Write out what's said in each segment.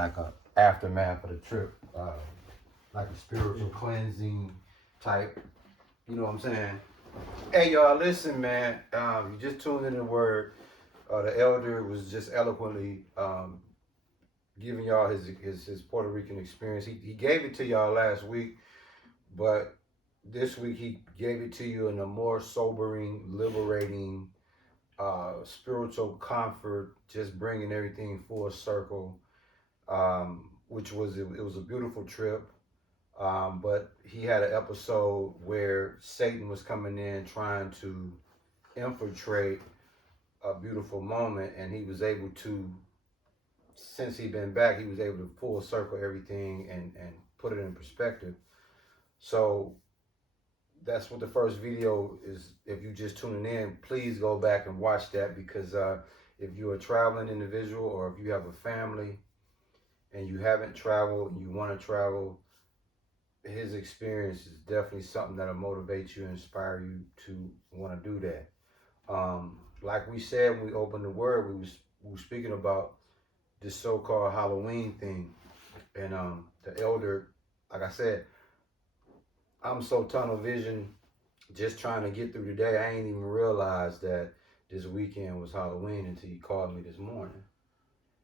like a aftermath of the trip, like a spiritual cleansing type. You know what I'm saying? Hey y'all, listen, man. You just tuned in the word. The elder was just eloquently giving y'all his Puerto Rican experience. He gave it to y'all last week, but this week he gave it to you in a more sobering, liberating, spiritual comfort, just bringing everything full circle. Which was it was a beautiful trip. But he had an episode where Satan was coming in trying to infiltrate a beautiful moment, and he was able to, since he'd been back, he was able to full circle everything and put it in perspective. So that's what the first video is. If you just tuning in, please go back and watch that, because if you're a traveling individual or if you have a family and you haven't traveled and you want to travel, his experience is definitely something that'll motivate you and inspire you to want to do that. Like we said when we opened the word, we were speaking about this so-called Halloween thing, and the elder, like I said, I'm so tunnel vision, just trying to get through the day. I ain't even realized that this weekend was Halloween until you called me this morning.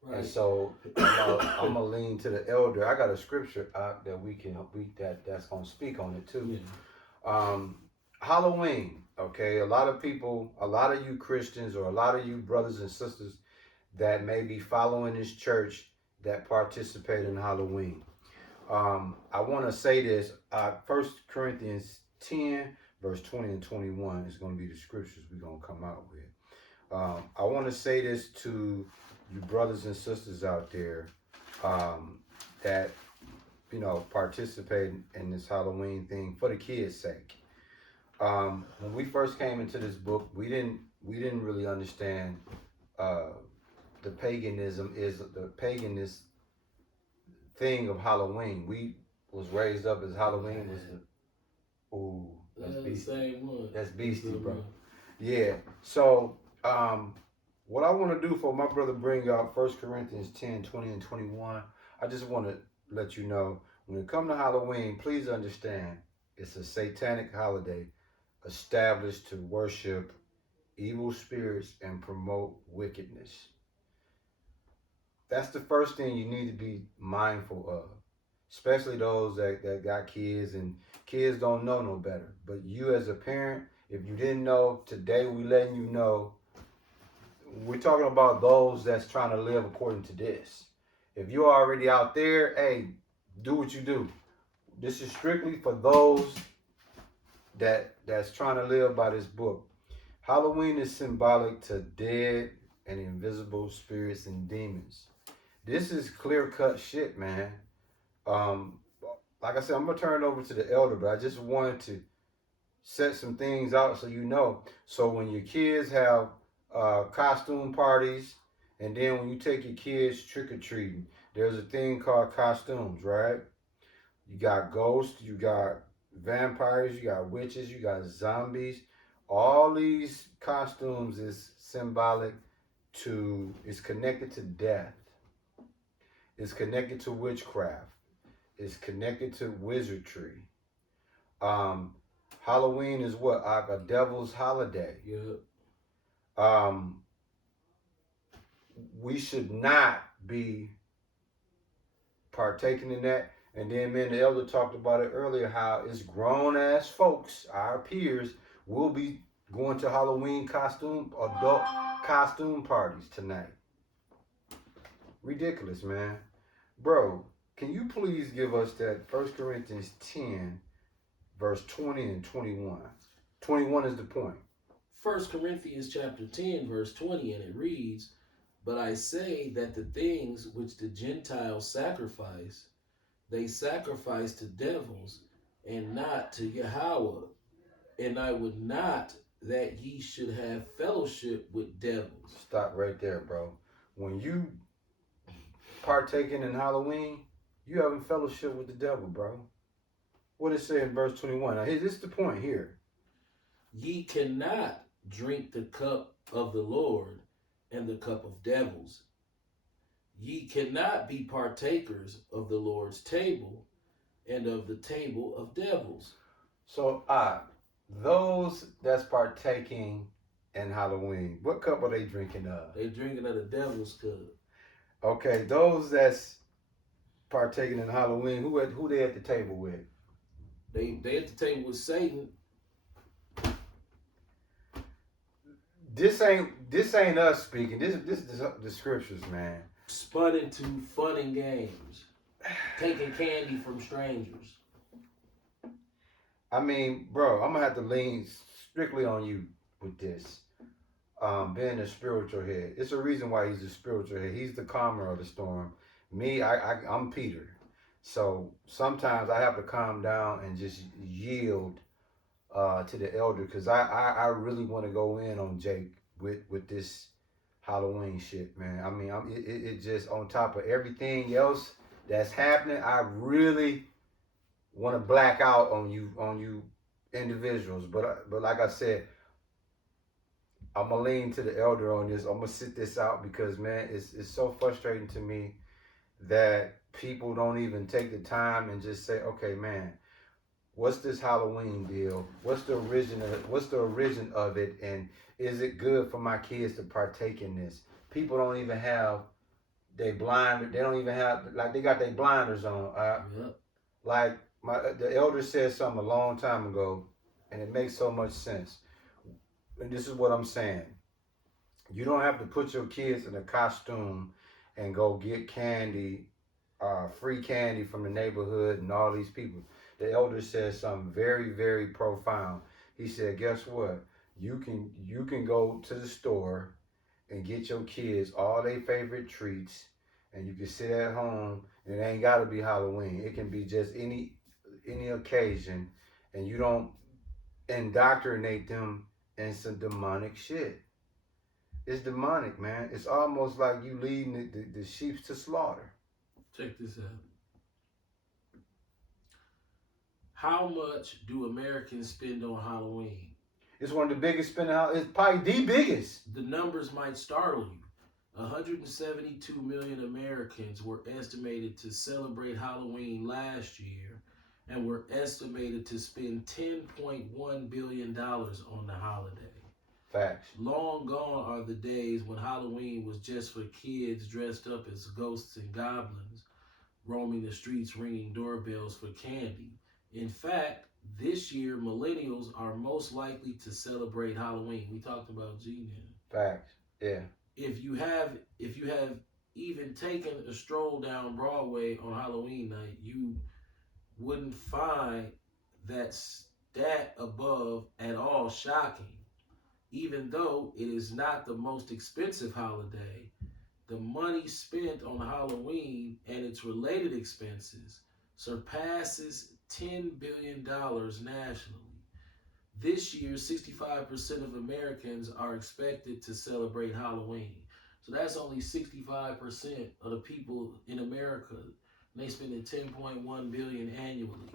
Right. And so I'm gonna lean to the elder. I got a scripture that that's gonna speak on it too. Yeah. Halloween. Okay, a lot of people, a lot of you Christians, or a lot of you brothers and sisters that may be following this church that participate in Halloween. I want to say this. 1 Corinthians 10, verse 20 and 21 is going to be the scriptures we're going to come out with. I want to say this to you brothers and sisters out there that, you know, participate in this Halloween thing for the kids' sake. When we first came into this book, we didn't really understand the paganist thing of Halloween. We was raised up as Halloween was that's beastie. The same one. That's beastie, bro. Yeah. So what I want to do for my brother bring out 1 Corinthians 10, 20 and 21, I just want to let you know, when it comes to Halloween, please understand it's a satanic holiday established to worship evil spirits and promote wickedness. That's the first thing you need to be mindful of, especially those that got kids, and kids don't know no better. But you as a parent, if you didn't know, today we letting you know. We're talking about those that's trying to live according to this. If you're already out there, hey, do what you do. This is strictly for those that's trying to live by this book. Halloween is symbolic to dead and invisible spirits and demons. This is clear-cut shit, man. Like I said, I'm going to turn it over to the elder, but I just wanted to set some things out so you know. So when your kids have costume parties, and then when you take your kids trick-or-treating, there's a thing called costumes, right? You got ghosts, you got vampires, you got witches, you got zombies. All these costumes is symbolic to, it's connected to death. It's connected to witchcraft. It's connected to wizardry. Halloween is what? Like a devil's holiday. Yeah. We should not be partaking in that. And then me and the elder talked about it earlier, how it's grown ass folks, our peers, will be going to Halloween adult costume parties tonight. Ridiculous, man. Bro, can you please give us that 1 Corinthians 10, verse 20 and 21? 21 is the point. 1 Corinthians chapter 10, verse 20, and it reads, "But I say that the things which the Gentiles sacrifice, they sacrifice to devils, and not to Yahweh. And I would not that ye should have fellowship with devils." Stop right there, bro. When you partaking in Halloween, you having fellowship with the devil, bro. What it say in verse 21? Now, this is the point here. Ye cannot drink the cup of the Lord and the cup of devils. Ye cannot be partakers of the Lord's table and of the table of devils. So, those that's partaking in Halloween, what cup are they drinking of? They drinking of the devil's cup. Okay, those that's partaking in Halloween, who they at the table with? They at the table with Satan. This ain't us speaking. This is the scriptures, man. Spun into fun and games, taking candy from strangers. I mean, bro, I'm gonna have to lean strictly on you with this. Being a spiritual head, it's a reason why he's a spiritual head. He's the calmer of the storm. Me, I'm Peter. So sometimes I have to calm down and just yield to the elder, because I really want to go in on Jake with this Halloween shit, man. I mean, it just on top of everything else that's happening. I really want to black out on you individuals, but like I said, I'm gonna lean to the elder on this. I'm gonna sit this out because, man, it's so frustrating to me that people don't even take the time and just say, okay, man, what's this Halloween deal? What's the origin of it? And is it good for my kids to partake in this? People don't even have they don't even have, like, they got their blinders on. Yep. Like the elder said something a long time ago, and it makes so much sense. And this is what I'm saying. You don't have to put your kids in a costume and go get candy, free candy from the neighborhood and all these people. The elder said something very, very profound. He said, guess what? You can go to the store and get your kids all their favorite treats, and you can sit at home, and it ain't gotta be Halloween. It can be just any occasion, and you don't indoctrinate them in some demonic shit. It's demonic, man. It's almost like you leading the sheep to slaughter. Check this out. How much do Americans spend on Halloween? It's one of the biggest spending. It's probably the biggest. The numbers might startle you. 172 million Americans were estimated to celebrate Halloween last year, and were estimated to spend $10.1 billion on the holiday. Facts. Long gone are the days when Halloween was just for kids dressed up as ghosts and goblins, roaming the streets ringing doorbells for candy. In fact, this year millennials are most likely to celebrate Halloween. We talked about G-Men. Facts. Yeah. If you have even taken a stroll down Broadway on Halloween night, you wouldn't find that stat above at all shocking. Even though it is not the most expensive holiday, the money spent on Halloween and its related expenses surpasses $10 billion nationally. This year, 65% of Americans are expected to celebrate Halloween. So that's only 65% of the people in America. And they spending $10.1 billion annually.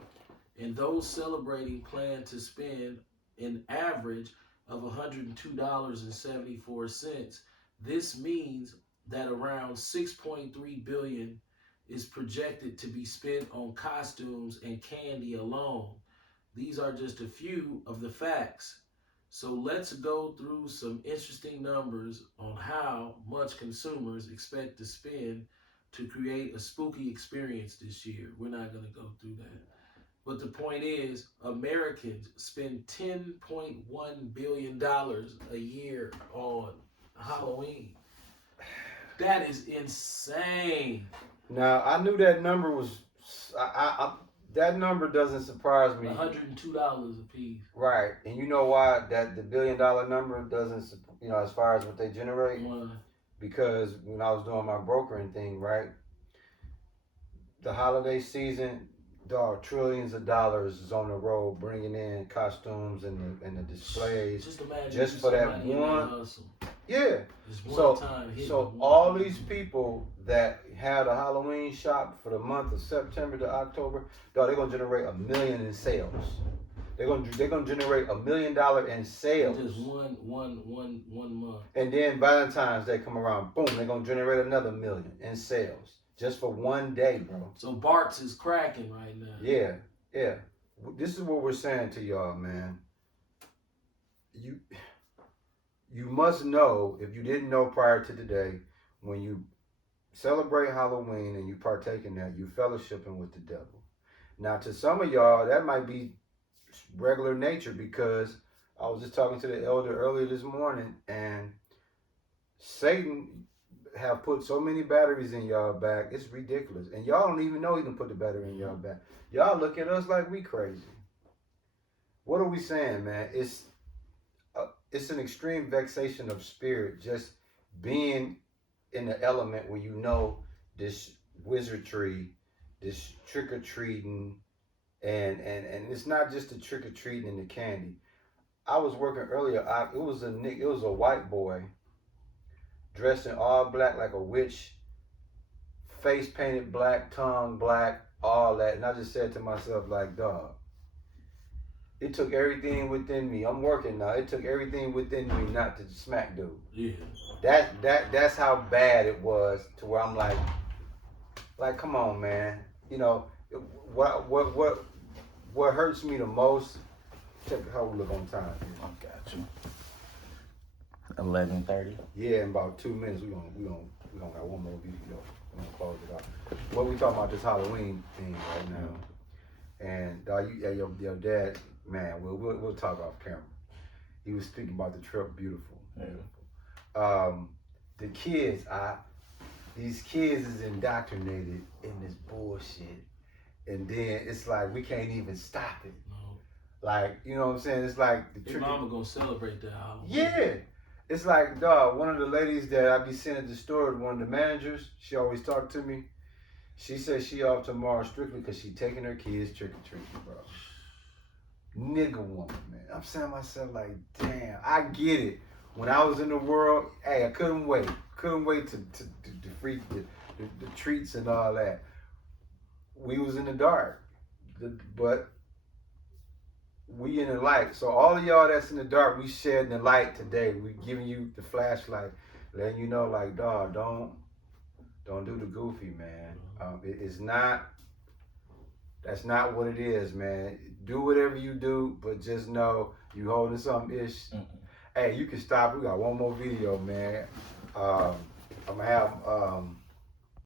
And those celebrating plan to spend an average of $102.74. This means that around $6.3 billion is projected to be spent on costumes and candy alone. These are just a few of the facts. So let's go through some interesting numbers on how much consumers expect to spend to create a spooky experience this year. We're not going to go through that. But the point is, Americans spend $10.1 billion a year on Halloween. That is insane. Now, I knew that number was, that number doesn't surprise me. $102 a piece. Right. And you know why that the $1 billion number doesn't, as far as what they generate? Why? Because when I was doing my brokering thing, right, the holiday season, dog, trillions of dollars is on the road bringing in costumes and the displays. Just imagine just for that one. Yeah. So all these people that had a Halloween shop for the month of September to October, dog, they're gonna generate $1 million in sales. They're gonna generate $1 million in sales. Just one month. And then Valentine's Day come around, boom, they're gonna generate another $1 million in sales just for one day, bro. So Barks is cracking right now. Yeah. This is what we're saying to y'all, man. You must know, if you didn't know prior to today, when you celebrate Halloween and you partake in that, you fellowshipping with the devil. Now, to some of y'all, that might be regular nature, because I was just talking to the elder earlier this morning, and Satan have put so many batteries in y'all back, it's ridiculous. And y'all don't even know he can put the battery in y'all back. Y'all look at us like we crazy. What are we saying, man? It's an extreme vexation of spirit, just being in the element where you know this wizardry, this trick-or-treating, and it's not just the trick-or-treating and the candy. I was working earlier, it was a white boy dressed in all black like a witch, face painted black, tongue black, all that. And I just said to myself, like, dog, it took everything within me. I'm working now. It took everything within me not to smack dude. Yeah. That's how bad it was, to where I'm like, come on, man. You know, what hurts me the most? Check how we look on time. I got you. 11:30. Yeah, in about 2 minutes we gonna got one more video. We're gonna close it out. What we talking about this Halloween thing right now? And your dad, man, we'll talk off camera. He was speaking about the trip. Beautiful. The kids, these kids is indoctrinated in this bullshit, and then it's like we can't even stop it. No. Like, you know what I'm saying? It's like Your mama gonna celebrate that Halloween. Yeah. It's like, dog, one of the ladies that I be seeing at the store, one of the managers, she always talk to me. She says she off tomorrow strictly because she taking her kids trick-or-treating, bro. Nigga woman, man. I'm saying to myself, like, damn, I get it. When I was in the world, hey, I couldn't wait. Couldn't wait to freak the treats and all that. We was in the dark. But we in the light. So all of y'all that's in the dark, we shedding the light today. We giving you the flashlight, letting you know, like, dog, don't do the goofy, man. It's not. That's not what it is, man. Do whatever you do, but just know you holding something ish. Hey, you can stop. We got one more video, man. I'm gonna have